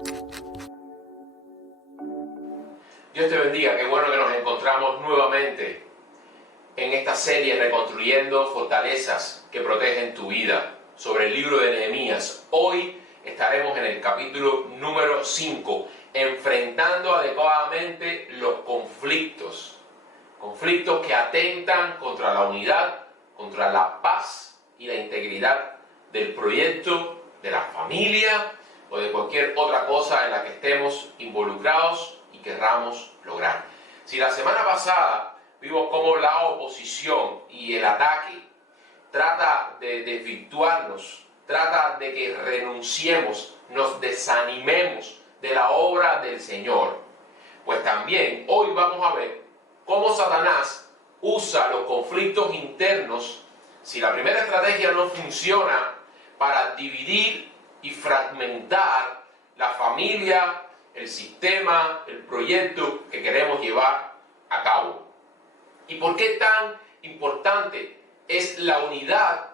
Dios te bendiga, qué bueno que nos encontramos nuevamente en esta serie Reconstruyendo Fortalezas que Protegen tu Vida sobre el libro de Nehemías. Hoy estaremos en el capítulo número 5, enfrentando adecuadamente los conflictos que atentan contra la unidad, contra la paz y la integridad del proyecto, de la familia o de cualquier otra cosa en la que estemos involucrados y querramos lograr. Si la semana pasada vimos cómo la oposición y el ataque trata de desvirtuarnos, trata de que renunciemos, nos desanimemos de la obra del Señor, pues también hoy vamos a ver cómo Satanás usa los conflictos internos, si la primera estrategia no funciona, para dividir y fragmentar la familia, el sistema, el proyecto que queremos llevar a cabo. ¿Y por qué tan importante es la unidad?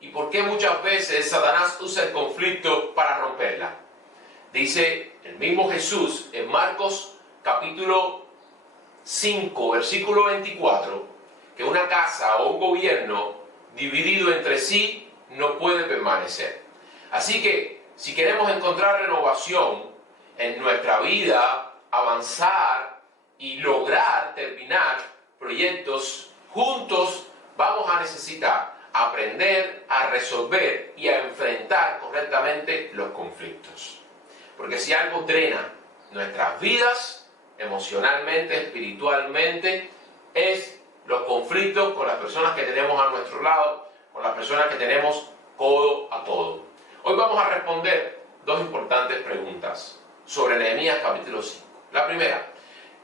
¿Y por qué muchas veces Satanás usa el conflicto para romperla? Dice el mismo Jesús en Marcos capítulo 5, versículo 24, que una casa o un gobierno dividido entre sí no puede permanecer. Así que si queremos encontrar renovación en nuestra vida, avanzar y lograr terminar proyectos juntos, vamos a necesitar aprender a resolver y a enfrentar correctamente los conflictos. Porque si algo drena nuestras vidas, emocionalmente, espiritualmente, es los conflictos con las personas que tenemos a nuestro lado, con las personas que tenemos codo a codo. Hoy vamos a responder dos importantes preguntas sobre Nehemías capítulo 5. La primera,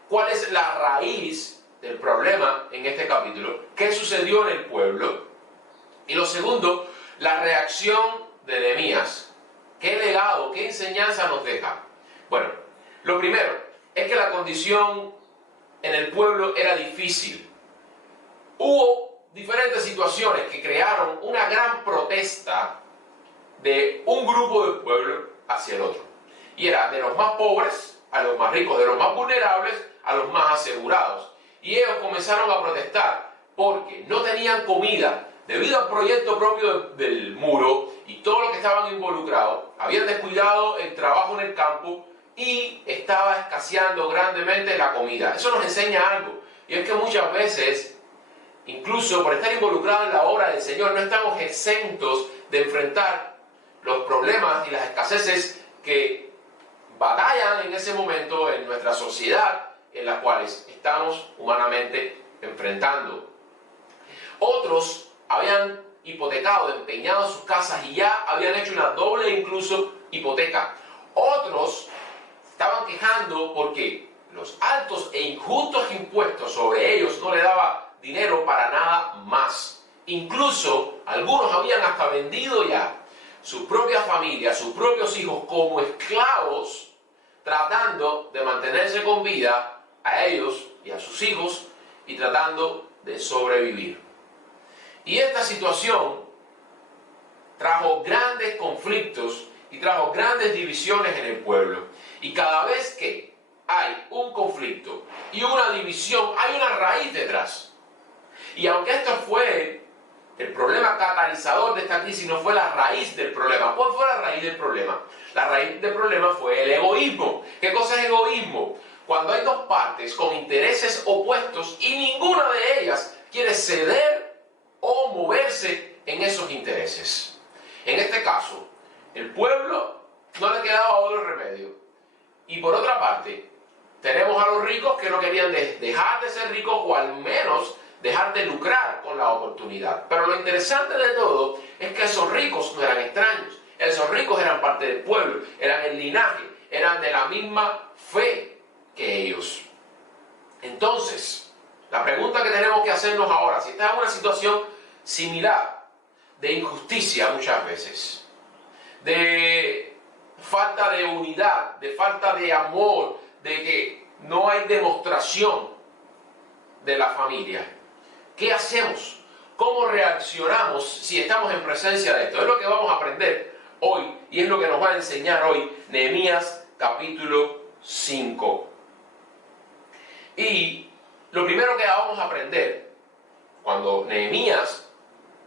¿cuál es la raíz del problema en este capítulo? ¿Qué sucedió en el pueblo? Y lo segundo, la reacción de Nehemías. ¿Qué legado, qué enseñanza nos deja? Bueno, lo primero es que la condición en el pueblo era difícil. Hubo diferentes situaciones que crearon una gran protesta de un grupo del pueblo hacia el otro. Y era de los más pobres a los más ricos, de los más vulnerables a los más asegurados. Y ellos comenzaron a protestar porque no tenían comida debido al proyecto propio del muro y todo lo que estaban involucrados. Habían descuidado el trabajo en el campo y estaba escaseando grandemente la comida. Eso nos enseña algo, y es que muchas veces, incluso por estar involucrados en la obra del Señor, no estamos exentos de enfrentar los problemas y las escaseces que batallan en ese momento en nuestra sociedad, en las cuales estamos humanamente enfrentando. Otros habían hipotecado, empeñado sus casas y ya habían hecho una doble incluso hipoteca. Otros estaban quejando porque los altos e injustos impuestos sobre ellos no le daba dinero para nada más. Incluso algunos habían hasta vendido ya su propia familia, sus propios hijos como esclavos, tratando de mantenerse con vida a ellos y a sus hijos y tratando de sobrevivir. Y esta situación trajo grandes conflictos y trajo grandes divisiones en el pueblo. Y cada vez que hay un conflicto y una división, hay una raíz detrás. Y aunque esto fue el problema catalizador de esta crisis, no fue la raíz del problema. ¿Cuál fue la raíz del problema? La raíz del problema fue el egoísmo. ¿Qué cosa es egoísmo? Cuando hay dos partes con intereses opuestos y ninguna de ellas quiere ceder o moverse en esos intereses. En este caso, el pueblo no le quedaba otro remedio. Y por otra parte, tenemos a los ricos que no querían dejar de ser ricos, o al menos dejar de lucrar con la oportunidad. Pero lo interesante de todo es que esos ricos no eran extraños. Esos ricos eran parte del pueblo, eran el linaje, eran de la misma fe que ellos. Entonces, la pregunta que tenemos que hacernos ahora, si estás en una situación similar, de injusticia muchas veces, de falta de unidad, de falta de amor, de que no hay demostración de la familia, ¿qué hacemos? ¿Cómo reaccionamos si estamos en presencia de esto? Es lo que vamos a aprender hoy y es lo que nos va a enseñar hoy Nehemías capítulo 5. Y lo primero que vamos a aprender cuando Nehemías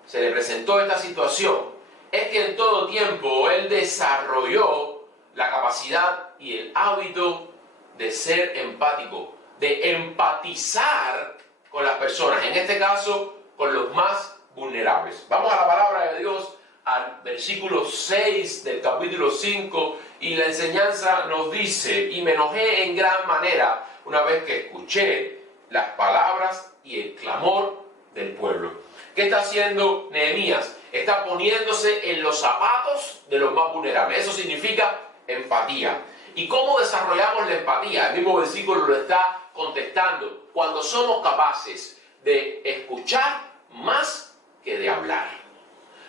se le presentó esta situación es que en todo tiempo él desarrolló la capacidad y el hábito de ser empático, de empatizar con las personas, en este caso con los más vulnerables. Vamos a la palabra de Dios, al versículo 6 del capítulo 5, y la enseñanza nos dice: y me enojé en gran manera una vez que escuché las palabras y el clamor del pueblo. ¿Qué está haciendo Nehemías? Está poniéndose en los zapatos de los más vulnerables. Eso significa empatía. ¿Y cómo desarrollamos la empatía? El mismo versículo lo está contestando. Cuando somos capaces de escuchar más que de hablar.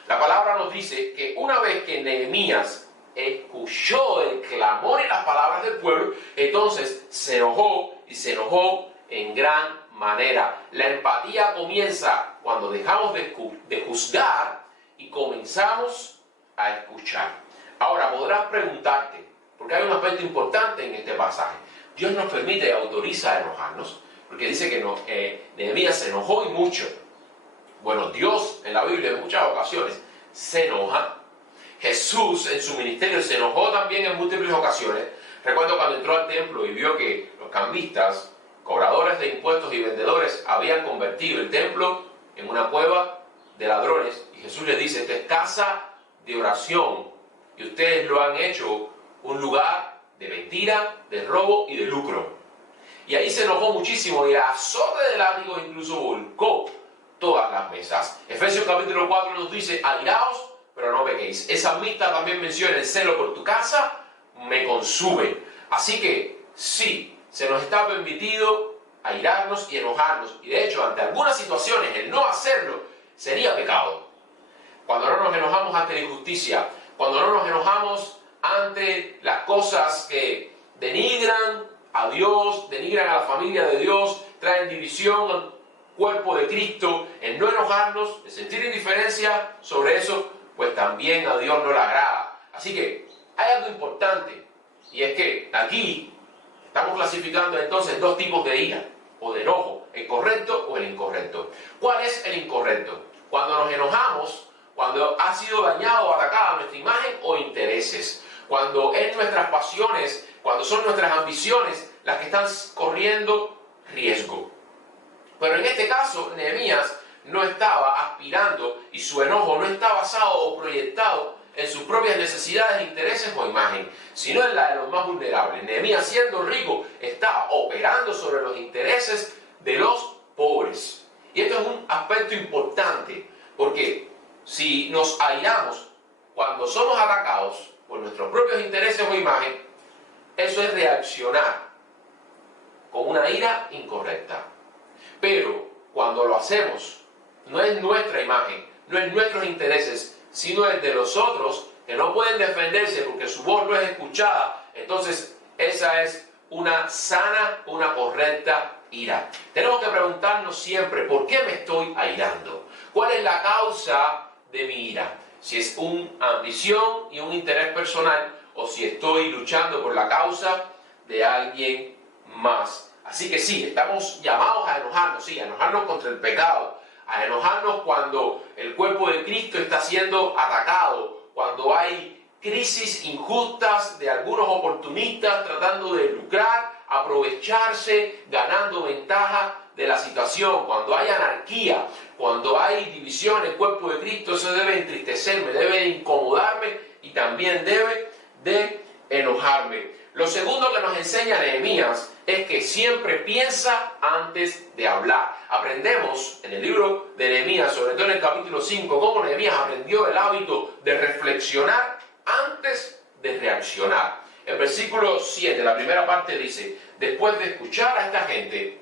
La palabra nos dice que una vez que Nehemías escuchó el clamor y las palabras del pueblo, entonces se enojó, y se enojó en gran manera. La empatía comienza cuando dejamos de juzgar y comenzamos a escuchar. Ahora podrás preguntarte, porque hay un aspecto importante en este pasaje. Dios nos permite y autoriza a enojarnos, porque dice que Nehemías se enojó y mucho. Bueno, Dios en la Biblia en muchas ocasiones se enoja. Jesús en su ministerio se enojó también en múltiples ocasiones. Recuerdo cuando entró al templo y vio que los cambistas, cobradores de impuestos y vendedores, habían convertido el templo en una cueva de ladrones. Y Jesús les dice: esta es casa de oración y ustedes lo han hecho un lugar de mentira, de robo y de lucro. Y ahí se enojó muchísimo y a azote de látigo incluso volcó todas las mesas. Efesios capítulo 4 nos dice: airaos, pero no pequéis. Esa salmista también menciona: el celo por tu casa me consume. Así que sí, se nos está permitido airarnos y enojarnos. Y de hecho, ante algunas situaciones, el no hacerlo sería pecado. Cuando no nos enojamos ante la injusticia, cuando no nos enojamos ante las cosas que denigran a Dios, denigran a la familia de Dios, traen división al cuerpo de Cristo, en no enojarnos, en sentir indiferencia sobre eso, pues también a Dios no le agrada. Así que hay algo importante, y es que aquí estamos clasificando entonces dos tipos de ira o de enojo: el correcto o el incorrecto. ¿Cuál es el incorrecto? Cuando nos enojamos, cuando ha sido dañado o atacada nuestra imagen o intereses, cuando es nuestras pasiones, cuando son nuestras ambiciones las que están corriendo riesgo. Pero en este caso, Nehemías no estaba aspirando y su enojo no está basado o proyectado en sus propias necesidades, intereses o imagen, sino en la de los más vulnerables. Nehemías, siendo rico, está operando sobre los intereses de los pobres. Y esto es un aspecto importante, porque si nos airamos cuando somos atacados por nuestros propios intereses o imagen, eso es reaccionar con una ira incorrecta. Pero cuando lo hacemos, no es nuestra imagen, no es nuestros intereses, sino el de los otros, que no pueden defenderse porque su voz no es escuchada, entonces esa es una sana, una correcta ira. Tenemos que preguntarnos siempre: ¿por qué me estoy airando? ¿Cuál es la causa de mi ira? Si es una ambición y un interés personal, o si estoy luchando por la causa de alguien más. Así que sí, estamos llamados a enojarnos, sí, a enojarnos contra el pecado, a enojarnos cuando el cuerpo de Cristo está siendo atacado, cuando hay crisis injustas de algunos oportunistas tratando de lucrar, aprovecharse, ganando ventaja de la situación, cuando hay anarquía, cuando hay división en el cuerpo de Cristo. Eso debe entristecerme, debe incomodarme y también debe de enojarme. Lo segundo que nos enseña Nehemías es que siempre piensa antes de hablar. Aprendemos en el libro de Nehemías, sobre todo en el capítulo 5, cómo Nehemías aprendió el hábito de reflexionar antes de reaccionar. El versículo 7, la primera parte dice: después de escuchar a esta gente,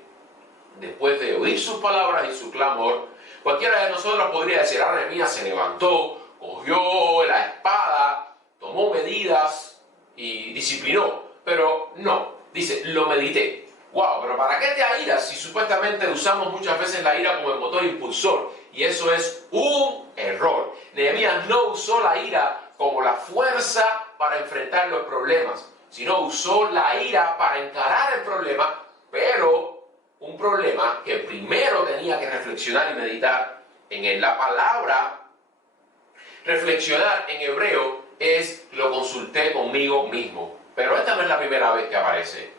después de oír sus palabras y su clamor, cualquiera de nosotros podría decir: ahora Nehemías se levantó, cogió la espada, tomó medidas y disciplinó. Pero no, dice: lo medité. Wow, pero ¿para qué te airas si supuestamente usamos muchas veces la ira como el motor impulsor? Y eso es un error. Nehemías no usó la ira como la fuerza para enfrentar los problemas. sino usó la ira para encarar el problema, pero un problema que primero tenía que reflexionar y meditar en él. La palabra reflexionar en hebreo es lo consulté conmigo mismo, pero esta no es la primera vez que aparece.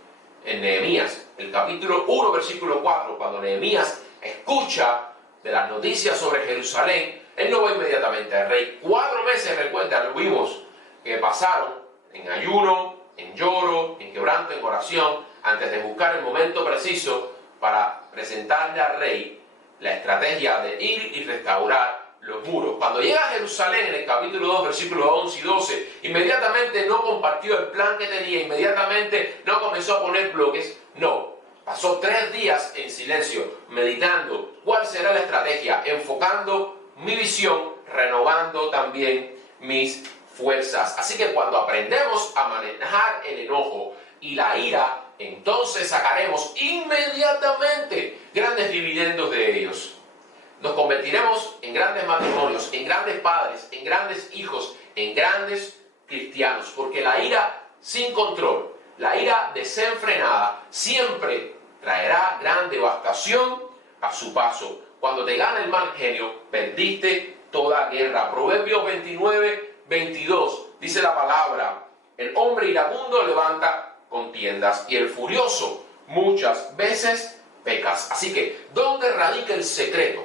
En Nehemías, el capítulo 1, versículo 4, cuando Nehemías escucha de las noticias sobre Jerusalén, él no va inmediatamente al rey. 4 meses, recuerda, lo vimos, que pasaron en ayuno, en lloro, en quebranto, en oración, antes de buscar el momento preciso para presentarle al rey la estrategia de ir y restaurar los muros. Cuando llega a Jerusalén, en el capítulo 2, versículos 11 y 12, inmediatamente no compartió el plan que tenía, inmediatamente no comenzó a poner bloques, no. Pasó 3 días en silencio, meditando cuál será la estrategia, enfocando mi visión, renovando también mis fuerzas. Así que cuando aprendemos a manejar el enojo y la ira, entonces sacaremos inmediatamente grandes dividendos de ellos. Nos convertiremos en grandes matrimonios, en grandes padres, en grandes hijos, en grandes cristianos, porque la ira sin control, la ira desenfrenada, siempre traerá gran devastación a su paso. Cuando te gana el mal genio, perdiste toda guerra. Proverbios 29, 22, dice la palabra: el hombre iracundo levanta contiendas y el furioso muchas veces pecas. Así que, ¿dónde radica el secreto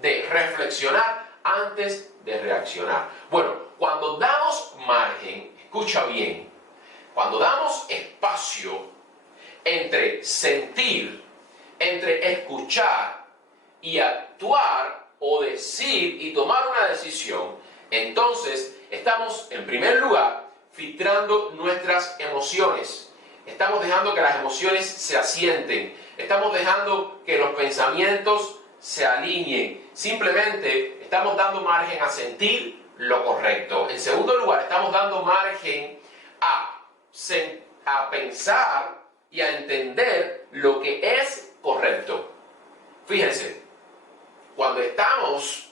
de reflexionar antes de reaccionar? Bueno, cuando damos margen, escucha bien, cuando damos espacio entre sentir, entre escuchar y actuar o decir y tomar una decisión, entonces estamos en primer lugar filtrando nuestras emociones. Estamos dejando que las emociones se asienten. Estamos dejando que los pensamientos se alineen. Simplemente estamos dando margen a sentir lo correcto. En segundo lugar, estamos dando margen a pensar y a entender lo que es correcto. Fíjense, cuando estamos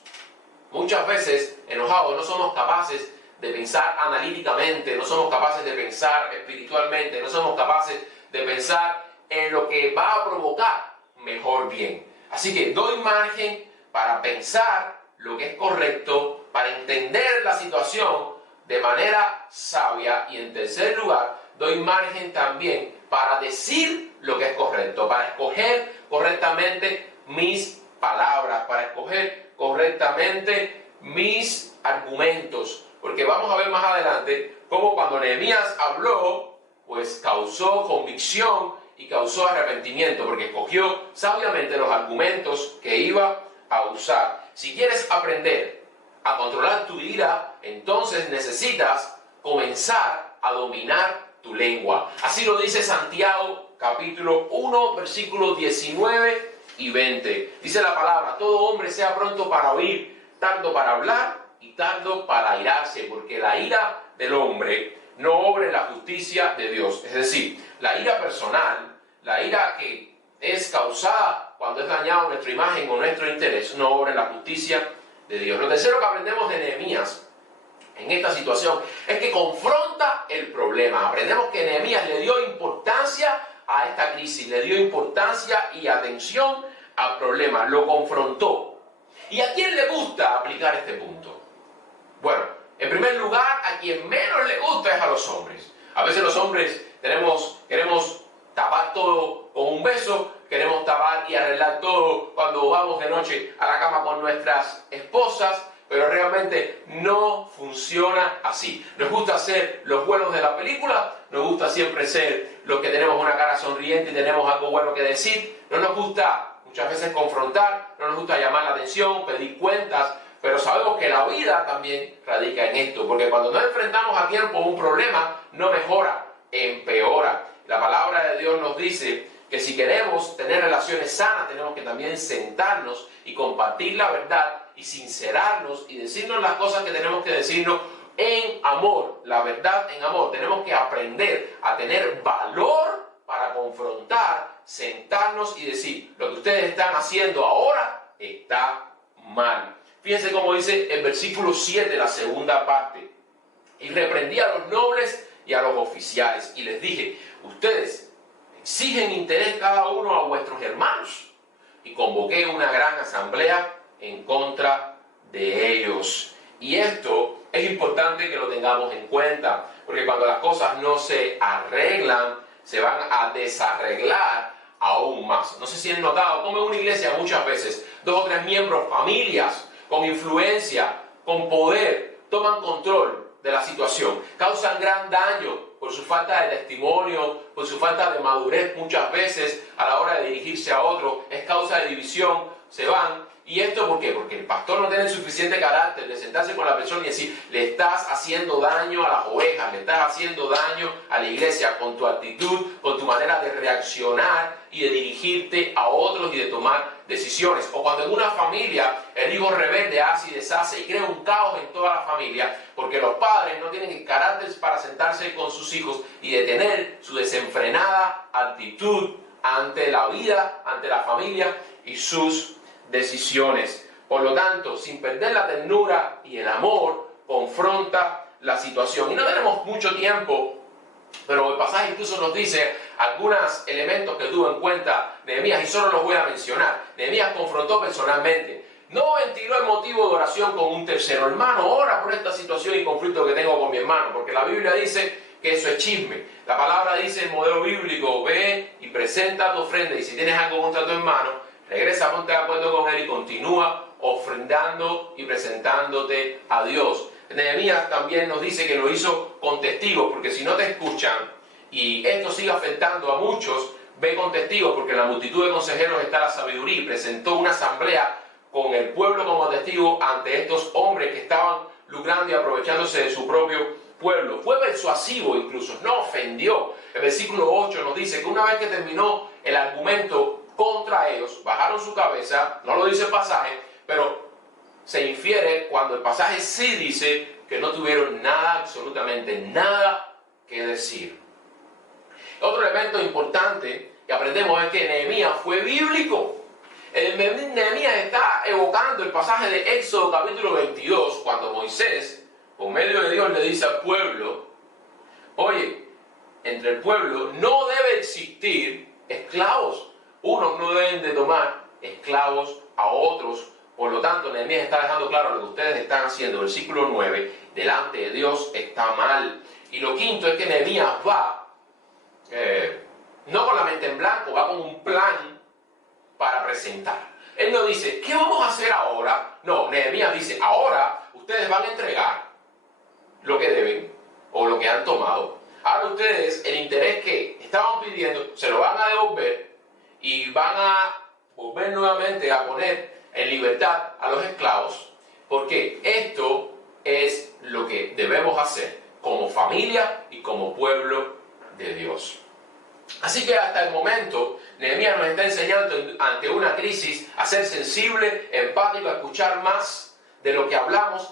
muchas veces enojados, no somos capaces de pensar analíticamente, no somos capaces de pensar espiritualmente, no somos capaces de pensar en lo que va a provocar mejor bien. Así que doy margen para pensar lo que es correcto, para entender la situación de manera sabia, y en tercer lugar, doy margen también para decir lo que es correcto, para escoger correctamente mis palabras, para escoger correctamente mis argumentos. Porque vamos a ver más adelante cómo cuando Nehemías habló, pues causó convicción y causó arrepentimiento, porque escogió sabiamente los argumentos que iba a usar. Si quieres aprender a controlar tu ira, entonces necesitas comenzar a dominar tu lengua. Así lo dice Santiago, capítulo 1, versículos 19 y 20. Dice la palabra: todo hombre sea pronto para oír, tardo para hablar y tardo para airarse, porque la ira del hombre no obra en la justicia de Dios. Es decir, la ira personal, la ira que es causada cuando es dañado nuestra imagen o nuestro interés, no obra en la justicia de Dios. Lo tercero que aprendemos de Nehemías en esta situación es que confronta el problema. Aprendemos que Nehemías le dio importancia a esta crisis, le dio importancia y atención al problema, lo confrontó. ¿Y a quién le gusta aplicar este punto? Bueno, en primer lugar, a quien menos le gusta es a los hombres. A veces los hombres queremos tapar todo con un beso, queremos tapar y arreglar todo cuando vamos de noche a la cama con nuestras esposas, pero realmente no funciona así. Nos gusta ser los buenos de la película, nos gusta siempre ser los que tenemos una cara sonriente y tenemos algo bueno que decir, no nos gusta muchas veces confrontar, no nos gusta llamar la atención, pedir cuentas, pero sabemos que la vida también radica en esto, porque cuando nos enfrentamos a tiempo a un problema, no mejora, empeora. La palabra de Dios nos dice que si queremos tener relaciones sanas, tenemos que también sentarnos y compartir la verdad y sincerarnos y decirnos las cosas que tenemos que decirnos en amor, la verdad en amor. Tenemos que aprender a tener valor para confrontar, sentarnos y decir: lo que ustedes están haciendo ahora está mal. Fíjense cómo dice el versículo 7, la segunda parte: y reprendí a los nobles y a los oficiales y les dije: ustedes exigen interés cada uno a vuestros hermanos. Y convoqué una gran asamblea en contra de ellos. Y esto es importante que lo tengamos en cuenta, porque cuando las cosas no se arreglan, se van a desarreglar aún más. No sé si han notado cómo en una iglesia muchas veces 2 o 3 miembros, familias con influencia, con poder, toman control de la situación, causan gran daño por su falta de testimonio, por su falta de madurez muchas veces a la hora de dirigirse a otros, es causa de división, se van. ¿Y esto por qué? Porque el pastor no tiene el suficiente carácter de sentarse con la persona y decir: le estás haciendo daño a las ovejas, le estás haciendo daño a la iglesia con tu actitud, con tu manera de reaccionar y de dirigirte a otros y de tomar decisiones. O cuando en una familia el hijo rebelde hace y deshace y crea un caos en toda la familia, porque los padres no tienen el carácter para sentarse con sus hijos y detener su desenfrenada actitud ante la vida, ante la familia y sus decisiones. Por lo tanto, sin perder la ternura y el amor, confronta la situación. Y no tenemos mucho tiempo, pero el pasaje incluso nos dice algunos elementos que tuvo en cuenta Nehemías, y solo los voy a mencionar. Nehemías confrontó personalmente, no ventiló el motivo de oración con un tercero. Hermano, ora por esta situación y conflicto que tengo con mi hermano, porque la Biblia dice que eso es chisme. La palabra dice, el modelo bíblico: ve y presenta tu ofrenda, y si tienes algo contra tu hermano, regresa, ponte de acuerdo con él y continúa ofrendando y presentándote a Dios. Nehemías también nos dice que lo hizo con testigos, porque si no te escuchan y esto sigue afectando a muchos, ve con testigos, porque en la multitud de consejeros está la sabiduría. Y presentó una asamblea con el pueblo como testigo ante estos hombres que estaban lucrando y aprovechándose de su propio pueblo. Fue persuasivo incluso, no ofendió. El versículo 8 nos dice que una vez que terminó el argumento contra ellos, bajaron su cabeza. No lo dice el pasaje, pero se infiere cuando el pasaje sí dice que no tuvieron nada, absolutamente nada que decir. Otro elemento importante que aprendemos es que Nehemías fue bíblico. Nehemías está evocando el pasaje de Éxodo capítulo 22, cuando Moisés, por medio de Dios, le dice al pueblo: oye, entre el pueblo no debe existir esclavos. Unos no deben de tomar esclavos a otros. Por lo tanto, Nehemías está dejando claro lo que ustedes están haciendo. Versículo 9, delante de Dios está mal. Y lo quinto es que Nehemías va, no con la mente en blanco, va con un plan para presentar. Él no dice: ¿qué vamos a hacer ahora? No, Nehemías dice: ahora ustedes van a entregar lo que deben o lo que han tomado. Ahora ustedes, el interés que estaban pidiendo, se lo van a devolver y van a volver nuevamente a poner en libertad a los esclavos, porque esto es lo que debemos hacer como familia y como pueblo de Dios. Así que hasta el momento, Nehemías nos está enseñando ante una crisis a ser sensible, empático, a escuchar más de lo que hablamos,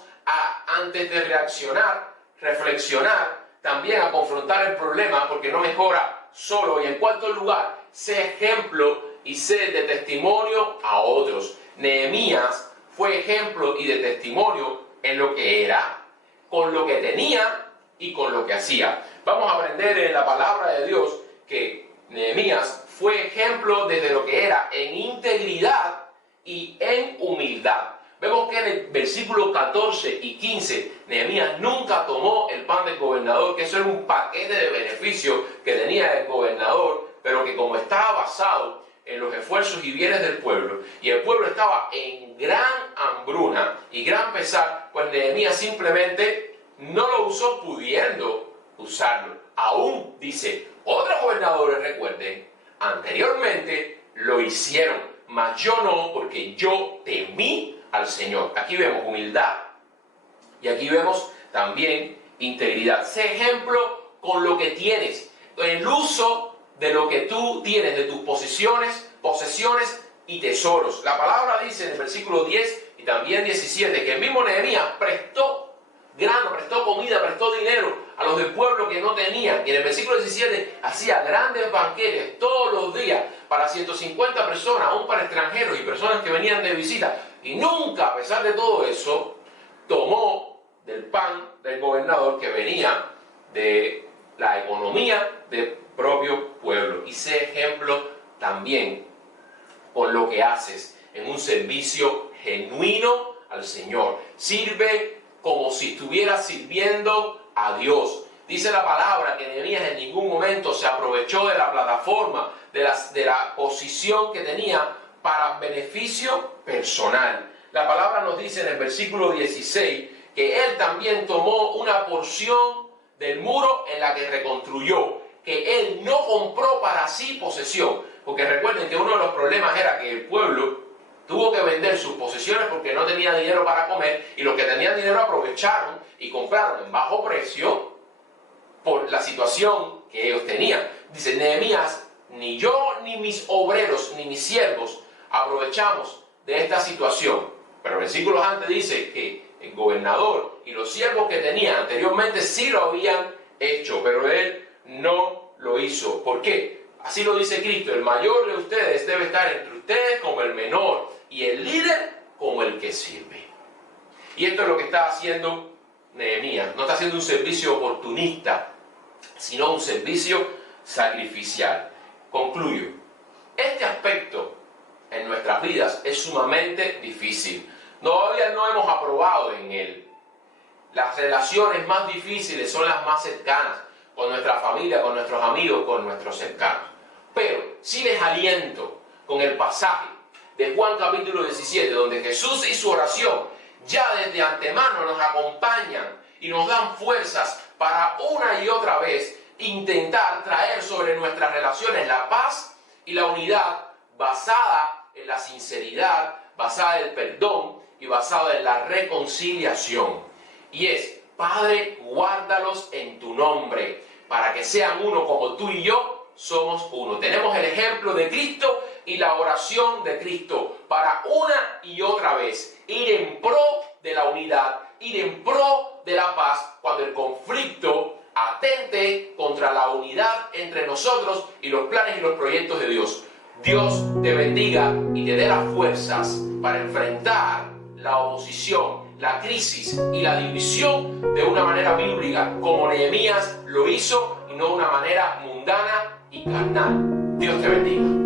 antes de reaccionar, reflexionar, también a confrontar el problema, porque no mejora solo. Y en cuarto lugar, sé ejemplo y sé de testimonio a otros. Nehemías fue ejemplo y de testimonio en lo que era, con lo que tenía y con lo que hacía. Vamos a aprender en la palabra de Dios que Nehemías fue ejemplo desde lo que era en integridad y en humildad. Vemos que en el versículo 14 y 15, Nehemías nunca tomó el pan del gobernador, que eso era un paquete de beneficios que tenía el gobernador, pero que como estaba basado en los esfuerzos y bienes del pueblo, y el pueblo estaba en gran hambruna y gran pesar, pues Nehemías simplemente no lo usó pudiendo usarlo. Aún dice, otros gobernadores, recuerden, anteriormente lo hicieron, mas yo no, porque yo temí al Señor. Aquí vemos humildad y aquí vemos también integridad. Sé ejemplo con lo que tienes, el uso de lo que tú tienes, de tus posesiones y tesoros. La palabra dice en el versículo 10 y también 17 que el mismo Nehemías prestó grano, prestó comida, prestó dinero a los del pueblo que no tenían. Y en el versículo 17 hacía grandes banquetes todos los días para 150 personas, aún para extranjeros y personas que venían de visita. Y nunca, a pesar de todo eso, tomó del pan del gobernador que venía de la economía del propio pueblo. Y sé ejemplo también con lo que haces en un servicio genuino al Señor. Sirve como si estuvieras sirviendo a Dios. Dice la palabra que Nehemías en ningún momento se aprovechó de la plataforma, de la posición que tenía para beneficio personal. La palabra nos dice en el versículo 16 que él también tomó una porción del muro en la que reconstruyó, que él no compró para sí posesión, porque recuerden que uno de los problemas era que el pueblo tuvo que vender sus posesiones porque no tenía dinero para comer, y los que tenían dinero aprovecharon y compraron en bajo precio por la situación que ellos tenían. Dice Nehemías: ni yo, ni mis obreros, ni mis siervos aprovechamos de esta situación. Pero versículos antes dice que el gobernador y los siervos que tenía anteriormente sí lo habían hecho, pero él no lo hizo. ¿Por qué? Así lo dice Cristo: el mayor de ustedes debe estar entre ustedes como el menor, y el líder como el que sirve. Y esto es lo que está haciendo Nehemías. No está haciendo un servicio oportunista, sino un servicio sacrificial. Concluyo. Este aspecto en nuestras vidas es sumamente difícil. Todavía no hemos aprobado en él. Las relaciones más difíciles son las más cercanas, con nuestra familia, con nuestros amigos, con nuestros cercanos. Pero sí les aliento con el pasaje de Juan capítulo 17, donde Jesús y su oración ya desde antemano nos acompañan y nos dan fuerzas para una y otra vez intentar traer sobre nuestras relaciones la paz y la unidad basada en la sinceridad, basada en el perdón y basada en la reconciliación. Y es: Padre, guárdalos en tu nombre, para que sean uno como tú y yo somos uno. Tenemos el ejemplo de Cristo y la oración de Cristo para una y otra vez ir en pro de la unidad, ir en pro de la paz cuando el conflicto atente contra la unidad entre nosotros y los planes y los proyectos de Dios. Dios te bendiga y te dé las fuerzas para enfrentar la oposición, la crisis y la división de una manera bíblica, como Nehemías lo hizo, y no de una manera mundana y carnal. Dios te bendiga.